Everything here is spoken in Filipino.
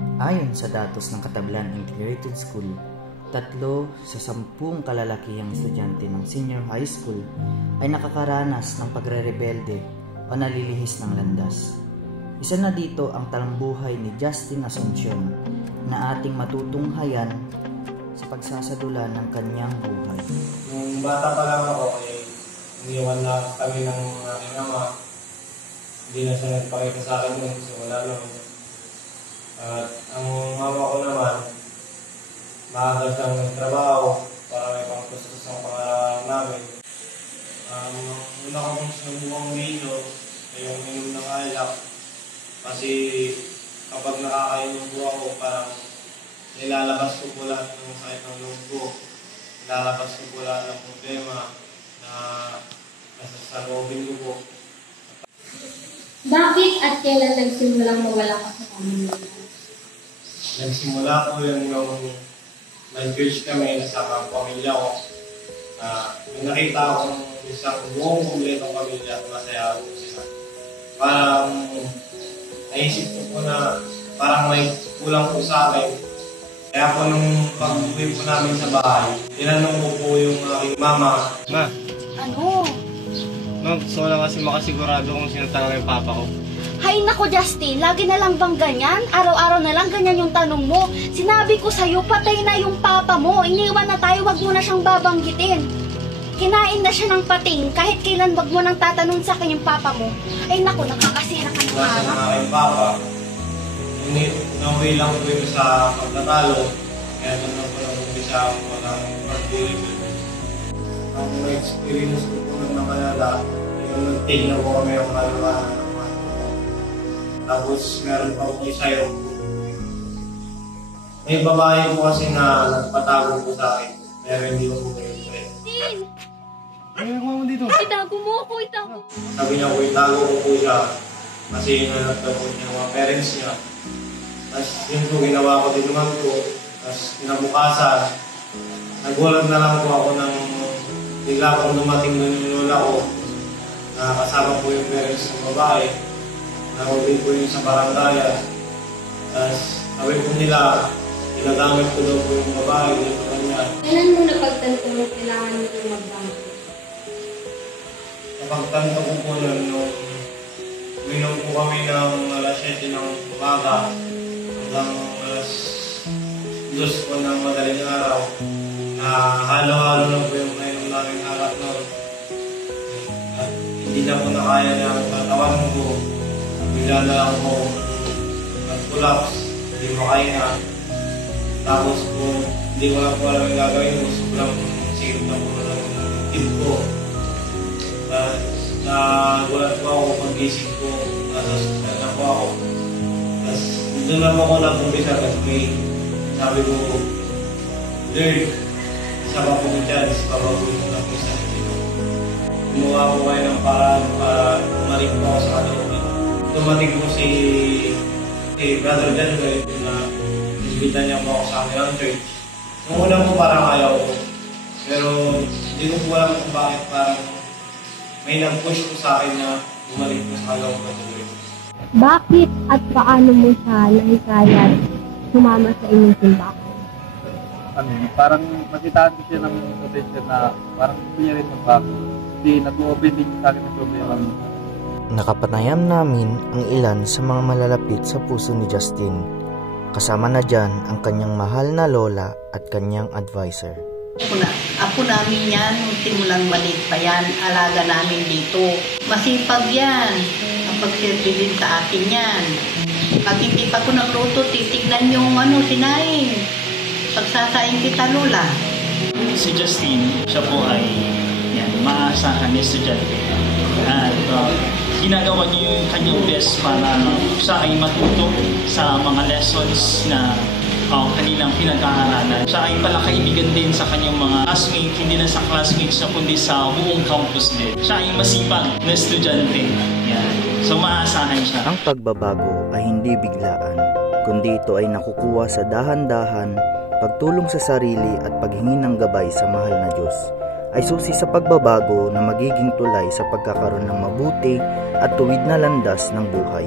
Ayon sa datos ng Katablan Integrated School, 3 sa 10 kalalakihang estudyante ng senior high school ay nakakaranas ng pagre-rebelde o nalilihis ng landas. Isa na dito ang talambuhay ni Justin Asuncion na ating matutunghayan sa pagsasadula ng kanyang buhay. Nung bata pa lang ako, iniwan na kami ng aking ama. Hindi na siya nagpakita sa akin nun, simula nun. At ang mama ko naman, maaga siyang nagtrabaho para may pangkustos ng pangaralan namin. Una ko kong sinubukang dito ay yung inom ng alak. Kasi kapag nakakainom po ako, parang nilalabas ko po lahat ng sakit ng loob ko. Nilalabas ko po lahat ng problema na nasa sa loobin ko po. Bakit at kailan nagsimulang mawala ka sa pamilya? Nagsimula po yun nung nag-church kami sa pamilya ko. May nakita akong isang buong kumpletong pamilya at masaya ako sila. Parang naisip ko po na parang may kulang po sa akin. Kaya po nung pag-uwi po namin sa bahay, tinanong ko po yung aking mama. Ma. Ano? Ma, gusto ko lang kasi makasigurado kung sino talaga yung papa ko. Hay nako Justin, lagi na lang bang ganyan? Araw-araw na lang ganyan yung tanong mo. Sinabi ko sa'yo, patay na yung papa mo. Iniwan na tayo, wag mo na siyang babanggitin. Kinain na siya ng pating, kahit kailan wag mo nang tatanong sa akin yung papa mo. Ay nako, nakakasira ka ng harap. Nasa ng aking papa, nauwi lang po yun sa pagtatalo. Kaya doon na po nag-umpisa ako ng pag-deliver. Ang experience ko po ng nakalala, yung nag-tingnan po kami yung kalawa. Tapos meron pa po isa yung may babae po kasi na nagpatago po sa akin. Pero hindi ko po kayo friend. Ano yung mo dito? Itago mo ako, itago. Sabi niya po, itago ko po siya. Kasi nanagda po niya mga parents niya. Tapos yun po, ginawa ko din naman po. Tapos kinabukasan, nagulat na lang po ako ng bigla kong dumating doon yung lola ko. Nakasama po yung parents ng babae. Nakauwi po yun sa barangay. Tapos sabi po nila, ginagamit ko daw po yung babae dito kanya. Kailan mo napagtanto mo kailangan mo yung mag-bank? Napagtanto ko po nun nung uminom po kami ng alas 7 ng umaga hanggang alas 2 po ng madaling araw. Na halo-halo na po yung nainom namin alak nun. At hindi na po nakaya ng katawan ko. Bigla na lang po nag-collapse, hindi makahinga. Tapos po, hindi ko na po alam yung gagawin ko. Sobrang sikip na po ng tip ko. Nagulat po ako pag-isip ko. Nasa hospital na po ako. Tapos doon na po ako nag-umpisa kasi sabi ko, Lord, isa pa po yung chance, pabaguhin ko na po isa nito. Gumawa ko kayo ng paraan para bumalik po ako sa kalooban. Dumating po si Brother John na invitan niya po ako sa kanilang church. Nung una po parang ayaw ko. Pero hindi ko po alam kung bakit parang may nag-push po sa akin na bumalik po sa kalooban sa church. Bakit at paano mo siya nahikayat sumama sa inyong simbahan? Parang makitaan ko siya ng potential na parang gusto niya rin magbago. Hindi, nag-open din sa akin ng problema mo. Nakapanayam namin ang ilan sa mga malalapit sa puso ni Justin. Kasama na dyan ang kanyang mahal na lola at kanyang advisor. Ako namin yan, simulang maliit pa yan, alaga namin dito. Masipag yan, ang pagsilbi din sa akin yan. Pag hindi pa ko nagluto, titignan yung sinaing. Pagsasaing kita, lola. Si Justin, siya po ay maasahan ni estudyante. At ginagawa niyo yung kanyang best para siya ay matuto sa mga lessons na kanilang pinag-aaralan. Siya ay pala kaibigan din sa kanyang mga classmates, hindi na sa classmates siya kundi sa buong campus din. Siya ay masipag na estudyante. Yan. So maasahan siya. Ang pagbabago ay hindi biglaan, kundi ito ay nakukuha sa dahan-dahan, pagtulong sa sarili at paghingi ng gabay sa mahal na Diyos. Ay susi sa pagbabago na magiging tulay sa pagkakaroon ng mabuti at tuwid na landas ng buhay.